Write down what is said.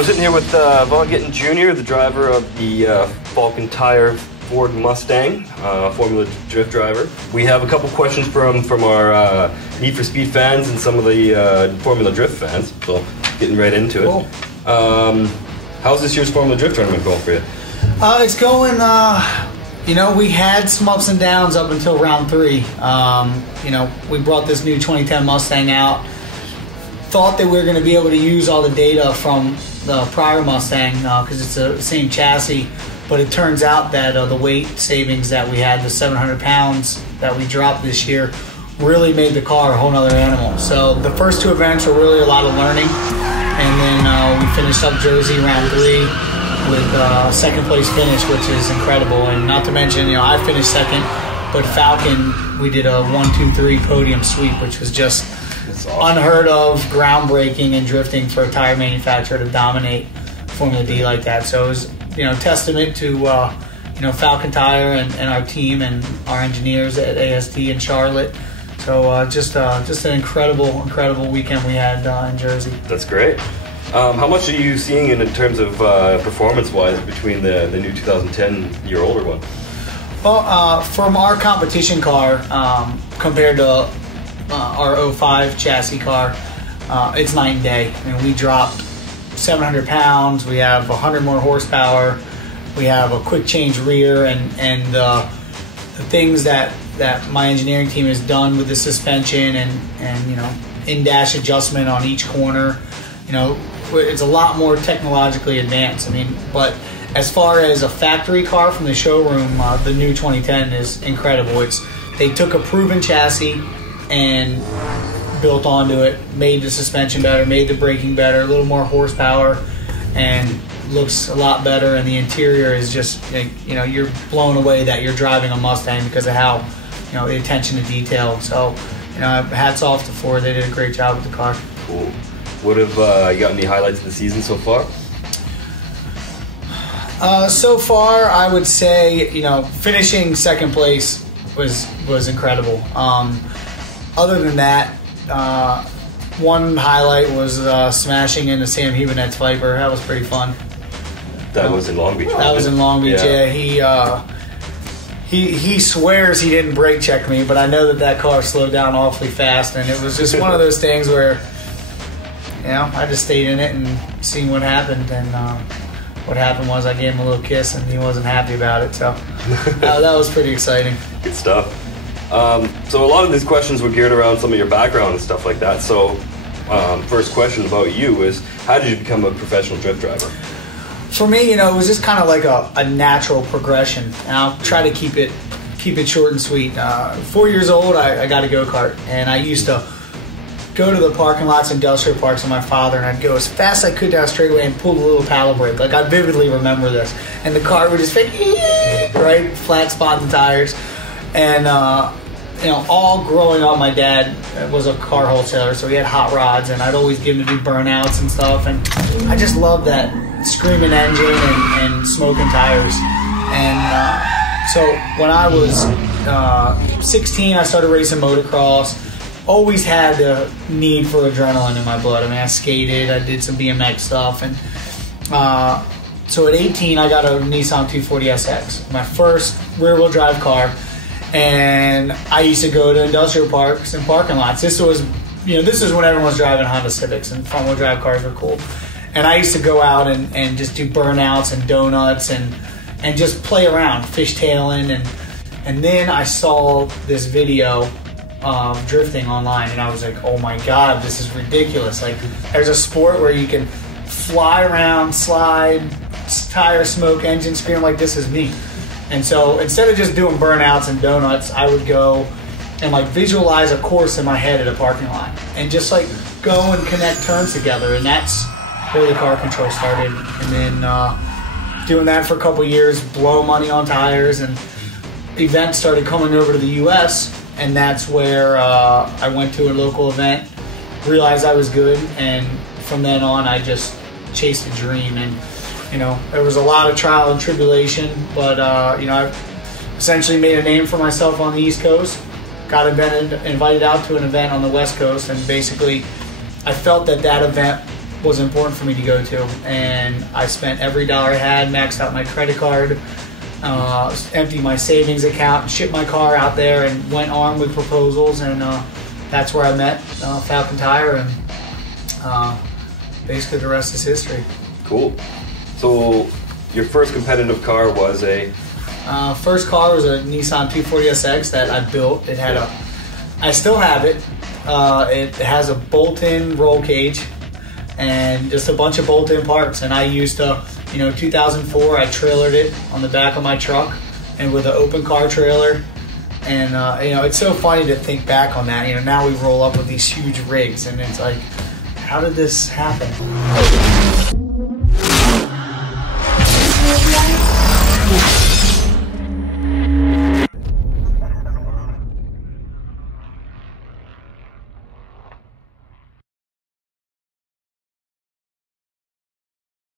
we're sitting here with Vaughn Gittin Jr., the driver of the Falken Tire Ford Mustang, Formula Drift driver. We have a couple questions from our Need for Speed fans and some of the Formula Drift fans, so getting right into it. Cool. How's this year's Formula Drift tournament going for you? It's going, you know, we had some ups and downs up until round 3. You know, we brought this new 2010 Mustang out. Thought that we were going to be able to use all the data from the prior Mustang because it's the same chassis, but it turns out that the weight savings that we had, the 700 pounds that we dropped this year, really made the car a whole nother animal. So the first 2 events were really a lot of learning, and then we finished up Jersey round 3 with second place finish, which is incredible. And not to mention, you know, I finished second, but Falken, we did a 1-2-3 podium sweep, which was just awesome. Unheard of, groundbreaking in drifting for a tire manufacturer to dominate Formula D like that. So it was, you know, testament to you know, Falken Tire and our team and our engineers at ASD in Charlotte. So just an incredible weekend we had in Jersey. That's great. How much are you seeing in terms of performance-wise between the new 2010 year older one? Well, from our competition car compared to our 05 chassis car, it's night and day. I mean, we dropped 700 pounds, we have 100 more horsepower, we have a quick change rear, and the things that my engineering team has done with the suspension and you know, in-dash adjustment on each corner, you know, it's a lot more technologically advanced. I mean, but as far as a factory car from the showroom, the new 2010 is incredible. They took a proven chassis and built onto it, made the suspension better, made the braking better, a little more horsepower, and looks a lot better. And the interior is just, you know, you're blown away that you're driving a Mustang because of how, you know, the attention to detail. So, you know, hats off to Ford. They did a great job with the car. Cool. What have you got any highlights of the season so far? So far, I would say, you know, finishing second place was incredible. Other than that, one highlight was smashing into Sam Hubenet's Viper. That was pretty fun. That was in Long Beach. That was in Long Beach. Yeah. He swears he didn't brake check me, but I know that car slowed down awfully fast, and it was just one of those things where, you know, I just stayed in it and seen what happened. And what happened was I gave him a little kiss, and he wasn't happy about it. So that was pretty exciting. Good stuff. So a lot of these questions were geared around some of your background and stuff like that. So first question about you is, how did you become a professional drift driver? For me, you know, it was just kind of like a natural progression, and I'll try to keep it short and sweet. 4 years old, I got a go-kart, and I used to go to the parking lots, industrial parks with my father, and I'd go as fast as I could down straightaway and pull the little paddle brake. Like, I vividly remember this. And the car would just fake, right, flat spot the tires. And, you know, all growing up, my dad was a car wholesaler, so he had hot rods, and I'd always give him to do burnouts and stuff. And I just loved that screaming engine and smoking tires. And so when I was 16, I started racing motocross. Always had the need for adrenaline in my blood. I mean, I skated, I did some BMX stuff, and so at 18, I got a Nissan 240SX, my first rear-wheel drive car, and I used to go to industrial parks and parking lots. This was, you know, this is when everyone was driving Honda Civics, and front-wheel drive cars were cool. And I used to go out and just do burnouts and donuts and just play around, fishtailing, and then I saw this video drifting online, and I was like, oh my god, this is ridiculous. Like, there's a sport where you can fly around, slide, tire smoke, engine scream, like, this is me. And so instead of just doing burnouts and donuts, I would go and like visualize a course in my head at a parking lot and just like go and connect turns together. And that's where the car control started. And then doing that for a couple years, blow money on tires, and events started coming over to the US, and that's where I went to a local event, realized I was good, and from then on I just chased a dream. And you know, there was a lot of trial and tribulation, but you know, I essentially made a name for myself on the East Coast, got invited out to an event on the West Coast, and basically I felt that that event was important for me to go to, and I spent every dollar I had, maxed out my credit card, emptied my savings account, and shipped my car out there, and went armed with proposals, and that's where I met Falken Tire, and basically the rest is history. Cool. So your first competitive car was a? First car was a Nissan 240SX that I built. It had I still have it. It has a bolt-in roll cage and just a bunch of bolt-in parts. And I used to, 2004, I trailered it on the back of my truck and with an open car trailer. And, it's so funny to think back on that. Now we roll up with these huge rigs and it's like, how did this happen?